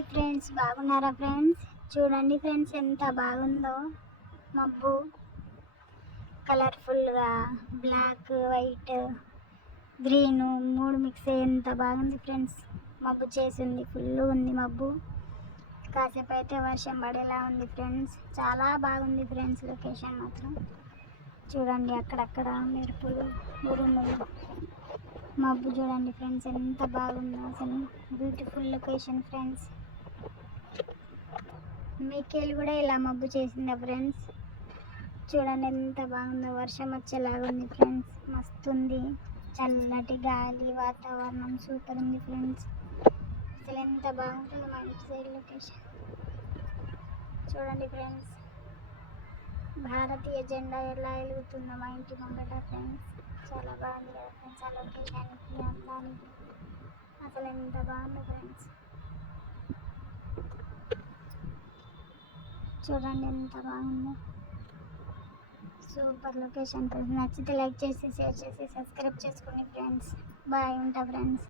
Hi friends, బాగున్నారా friends? చూడండి friends, ఎంత బాగుందో మబ్బు. కలర్ఫుల్గా బ్లాక్, వైట్, గ్రీన్ మూడు మిక్స్ అయ్యి ఎంత బాగుంది ఫ్రెండ్స్. మబ్బు చేసింది, ఫుల్ ఉంది మబ్బు. కాసేపు అయితే వర్షం పడేలా ఉంది ఫ్రెండ్స్. చాలా బాగుంది ఫ్రెండ్స్. లొకేషన్ మాత్రం చూడండి, అక్కడక్కడ మెరుపులు, ఉరుములు, మబ్బు చూడండి ఫ్రెండ్స్, ఎంత బాగుందో అసలు. Beautiful location friends. మీకేళ్ళు కూడా ఇలా మబ్బు చేసిందా ఫ్రెండ్స్? చూడండి ఎంత బాగుందో. వర్షం వచ్చేలాగా ఉంది ఫ్రెండ్స్. మస్తు ఉంది. చల్లటి గాలి, వాతావరణం సూపర్ ఉంది ఫ్రెండ్స్. అసలు ఎంత బాగుంటుందో మా ఇంటి సైడ్ లొకేషన్. చూడండి ఫ్రెండ్స్, భారతీయ జెండా ఎలా వెలుగుతుందో మా ఇంటి ముంగట ఫ్రెండ్స్. చాలా బాగుంది కదా ఫ్రెండ్స్. ఆ లొకేషన్కి, అందానికి అసలు ఎంత బాగుందో ఫ్రెండ్స్. చూడండి ఎంత బాగుందో. Super location friends. నచ్చితే లైక్ చేసి, షేర్ చేసి, సబ్స్క్రైబ్ చేసుకోండి ఫ్రెండ్స్. బాయ్, ఉంటా ఫ్రెండ్స్.